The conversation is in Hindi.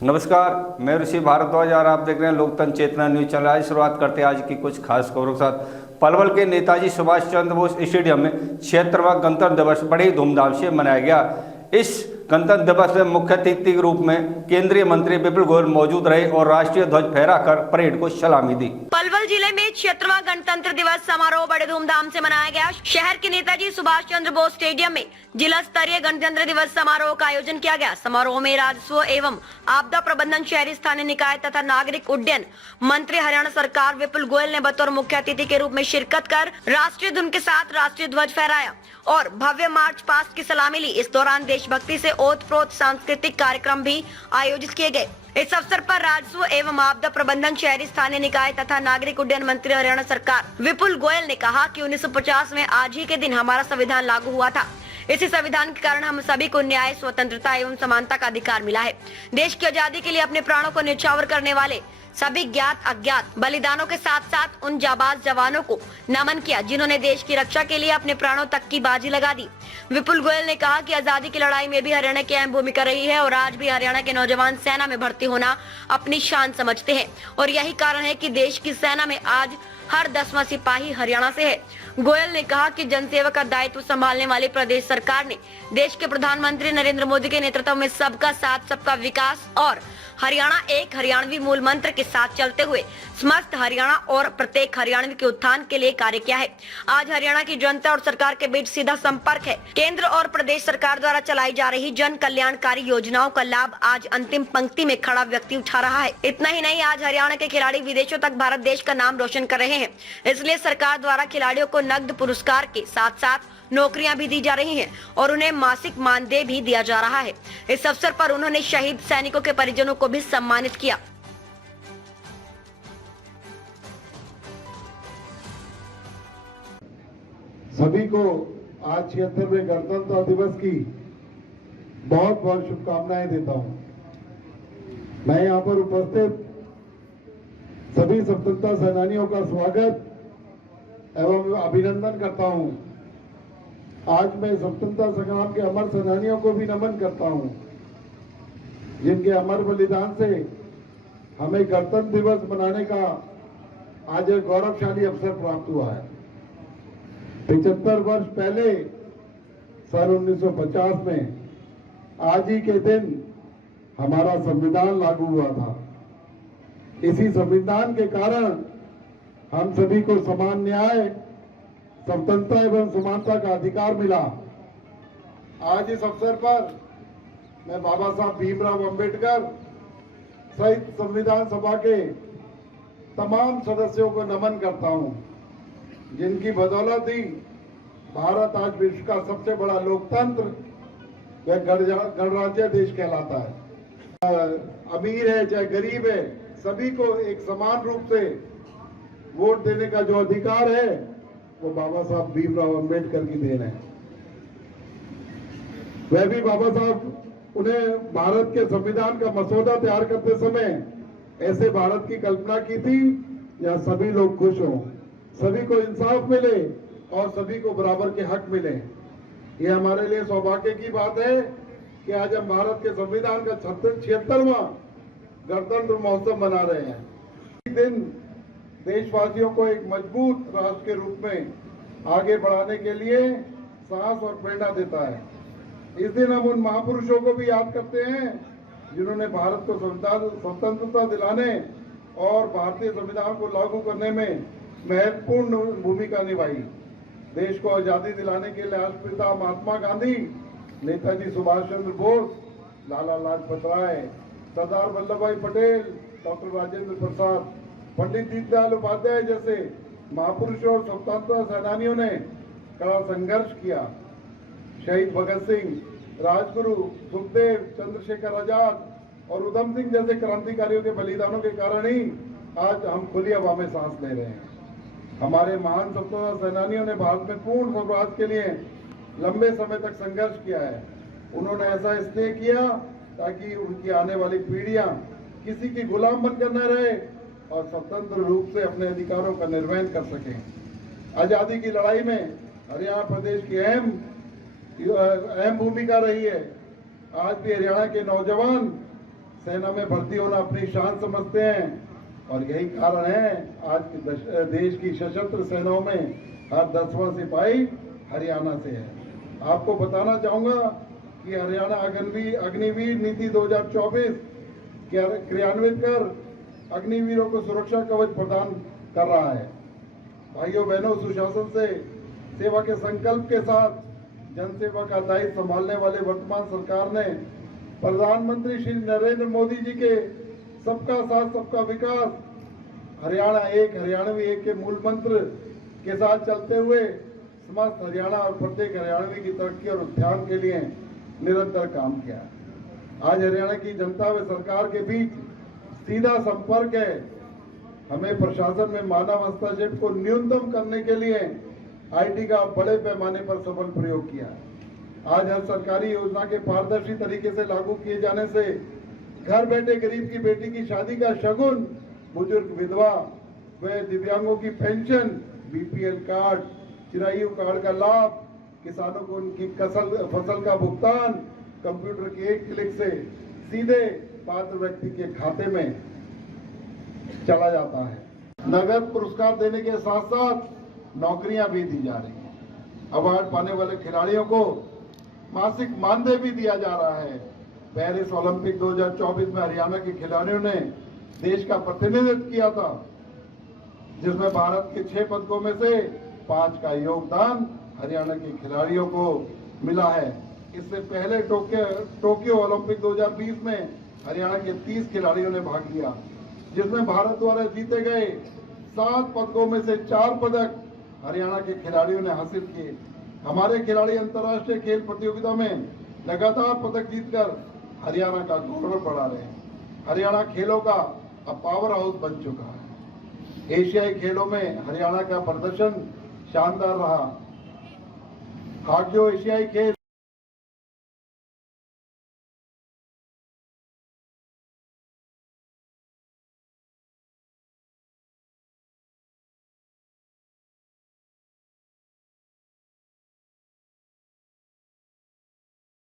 नमस्कार, मैं ऋषि भारद्वाज और आप देख रहे हैं लोकतंत्र चेतना न्यूज चैनल। आज शुरुआत करते हैं आज की कुछ खास खबरों के साथ। पलवल के नेताजी सुभाष चंद्र बोस स्टेडियम में 76वां गणतंत्र दिवस बड़ी धूमधाम से मनाया गया। इस गणतंत्र दिवस में मुख्य अतिथि के रूप में केंद्रीय मंत्री विपुल गोयल मौजूद रहे और राष्ट्रीय ध्वज फहराकर परेड को सलामी दी। पलवल जिले में 76वां गणतंत्र दिवस समारोह बड़े धूमधाम से मनाया गया। शहर के नेताजी सुभाष चंद्र बोस स्टेडियम में जिला स्तरीय गणतंत्र दिवस समारोह का आयोजन किया गया। समारोह में राजस्व एवं आपदा प्रबंधन, शहरी स्थानीय निकाय तथा नागरिक उड्डयन मंत्री हरियाणा सरकार विपुल गोयल ने बतौर मुख्य अतिथि के रूप में शिरकत कर राष्ट्रीय धुन के साथ राष्ट्रीय ध्वज फहराया और भव्य मार्च पास्ट की सलामी ली। इस दौरान देशभक्ति से ओतप्रोत सांस्कृतिक कार्यक्रम भी आयोजित किए गए। इस अवसर पर राजस्व एवं आपदा प्रबंधन, शहरी स्थानीय निकाय तथा नागरिक उड्डयन मंत्री हरियाणा सरकार विपुल गोयल ने कहा कि 1950 में आज ही के दिन हमारा संविधान लागू हुआ था। इसी संविधान के कारण हम सभी को न्याय, स्वतंत्रता एवं समानता का अधिकार मिला है। देश की आजादी के लिए अपने प्राणों को न्यौछावर करने वाले सभी ज्ञात अज्ञात बलिदानों के साथ साथ उन जाबाज जवानों को नमन किया जिन्होंने देश की रक्षा के लिए अपने प्राणों तक की बाजी लगा दी। विपुल गोयल ने कहा कि आजादी की लड़ाई में भी हरियाणा की अहम भूमिका रही है और आज भी हरियाणा के नौजवान सेना में भर्ती होना अपनी शान समझते हैं और यही कारण है कि देश की सेना में आज हर 10वां सिपाही हरियाणा से है। गोयल ने कहा कि जनसेवा का दायित्व संभालने वाली प्रदेश सरकार ने देश के प्रधानमंत्री नरेंद्र मोदी के नेतृत्व में सबका साथ सबका विकास और हरियाणा एक हरियाणवी मूल मंत्र के साथ चलते हुए समस्त हरियाणा और प्रत्येक हरियाणवी के उत्थान के लिए कार्य किया है। आज हरियाणा की जनता और सरकार के बीच सीधा संपर्क है। केंद्र और प्रदेश सरकार द्वारा चलाई जा रही जन कल्याणकारी योजनाओं का लाभ आज अंतिम पंक्ति में खड़ा व्यक्ति उठा रहा है। इतना ही नहीं, आज हरियाणा के खिलाड़ी विदेशों तक भारत देश का नाम रोशन कर रहे हैं। इसलिए सरकार द्वारा खिलाड़ियों को नकद पुरस्कार के साथ साथ नौकरियां भी दी जा रही हैं और उन्हें मासिक मानदेय भी दिया जा रहा है। इस अवसर पर उन्होंने शहीद सैनिकों के परिजनों को भी सम्मानित किया। सभी को आज 76वें गणतंत्र दिवस की बहुत बहुत शुभकामनाएं देता हूं। मैं यहां पर उपस्थित सभी स्वतंत्रता सेनानियों का स्वागत एवं अभिनंदन करता हूं। आज मैं स्वतंत्रता संग्राम के अमर सेनानियों को भी नमन करता हूं, जिनके अमर बलिदान से हमें गणतंत्र दिवस मनाने का आज एक गौरवशाली अवसर प्राप्त हुआ है। 75 वर्ष पहले सन 1950 में आज ही के दिन हमारा संविधान लागू हुआ था। इसी संविधान के कारण हम सभी को समान न्याय, स्वतंत्रता एवं समानता का अधिकार मिला। आज इस अवसर पर मैं बाबा साहब भीमराव अंबेडकर सहित संविधान सभा के तमाम सदस्यों को नमन करता हूं, जिनकी बदौलत ही भारत आज विश्व का सबसे बड़ा लोकतंत्र व गणराज्य देश कहलाता है। अमीर है चाहे गरीब है, सभी को एक समान रूप से वोट देने का जो अधिकार है वो बाबा साहब भीमराव अंबेडकर की देन है। वह भी बाबा साहब उन्हें भारत के संविधान का मसौदा तैयार करते समय ऐसे भारत की कल्पना की थी जहां सभी लोग खुश हों, सभी को इंसाफ मिले और सभी को बराबर के हक मिले। ये हमारे लिए सौभाग्य की बात है कि आज हम भारत के संविधान का 76वां गणतंत्र महोत्सव मना रहे हैं। इस दिन देशवासियों को एक मजबूत राष्ट्र के रूप में आगे बढ़ाने के लिए साहस और प्रेरणा देता है। इस दिन हम उन महापुरुषों को भी याद करते हैं जिन्होंने भारत को स्वतंत्रता दिलाने और भारतीय संविधान को लागू करने में महत्वपूर्ण भूमिका निभाई। देश को आजादी दिलाने के लिए राष्ट्रपिता महात्मा गांधी, नेताजी सुभाष चंद्र बोस, लाला लाजपत राय, सरदार वल्लभ भाई पटेल, डॉक्टर राजेंद्र प्रसाद, पंडित दीनदयाल उपाध्याय जैसे महापुरुषों और स्वतंत्रता सेनानियों ने कड़ा संघर्ष किया। शहीद भगत सिंह, राजगुरु, सुखदेव, चंद्रशेखर आजाद और उधम सिंह जैसे क्रांतिकारियों के बलिदानों के कारण ही आज हम खुली हवा में सांस ले रहे हैं। हमारे महान स्वतंत्रता सेनानियों ने भारत में पूर्ण स्वराज के लिए लंबे समय तक संघर्ष किया है। उन्होंने ऐसा इसलिए किया ताकि उनकी आने वाली पीढ़ियां किसी की गुलाम बनकर न रहे और स्वतंत्र रूप से अपने अधिकारों का निर्वहन कर सकें। आजादी की लड़ाई में हरियाणा प्रदेश की अहम भूमिका रही है। आज भी हरियाणा के नौजवान सेना में भर्ती होना अपनी शान समझते हैं और यही कारण है आज के देश की सशस्त्र सेनाओं में हर 10वां सिपाही हरियाणा से है। आपको बताना चाहूंगा कि हरियाणा अग्निवीर नीति 2024 क्रियान्वित कर अग्निवीरों को सुरक्षा कवच प्रदान कर रहा है। भाइयों बहनों, सुशासन से सेवा के संकल्प के साथ जनसेवा का दायित्व संभालने वाले वर्तमान सरकार ने प्रधानमंत्री श्री नरेंद्र मोदी जी के सबका साथ सबका विकास, हरियाणा एक हरियाणवी एक के मूल मंत्र के साथ चलते हुए समस्त हरियाणा और प्रत्येक हरियाणवी की तरक्की और उत्थान के लिए निरंतर काम किया। आज हरियाणा की जनता व सरकार के बीच सीधा संपर्क है। हमें प्रशासन में मानव हस्तक्षेप को न्यूनतम करने के लिए आईटी का बड़े पैमाने पर सफल प्रयोग किया। आज हर सरकारी योजना के पारदर्शी तरीके से लागू किए जाने से घर बैठे गरीब की बेटी की शादी का शगुन, बुजुर्ग विधवा व दिव्यांगों की pension, BPL card, Chirayu card का लाभ, किसानों को उनकी फसल का भुगतान कंप्यूटर के एक क्लिक से सीधे पात्र व्यक्ति के खाते में चला जाता है। नगद पुरस्कार देने के साथ साथ नौकरियां भी दी जा रही हैं। अवार्ड पाने वाले खिलाड़ियों को मासिक मानदेय भी दिया जा रहा है। पेरिस ओलंपिक 2024 में हरियाणा के खिलाड़ियों ने देश का प्रतिनिधित्व किया था, जिसमें भारत के 6 पदकों में से 5 का योगदान हरियाणा के खिलाड़ियों को मिला है। इससे पहले टोक्यो ओलंपिक 2020 में हरियाणा के 30 खिलाड़ियों ने भाग लिया, जिसमें भारत द्वारा जीते गए 7 पदकों में से 4 पदक हरियाणा के खिलाड़ियों ने हासिल किए। हमारे खिलाड़ी अंतर्राष्ट्रीय खेल प्रतियोगिता में लगातार पदक जीतकर हरियाणा का गौरव बढ़ा रहे हैं। हरियाणा खेलों का अब पावर हाउस बन चुका है। एशियाई खेलों में हरियाणा का प्रदर्शन शानदार रहा। हाकियो एशियाई खेल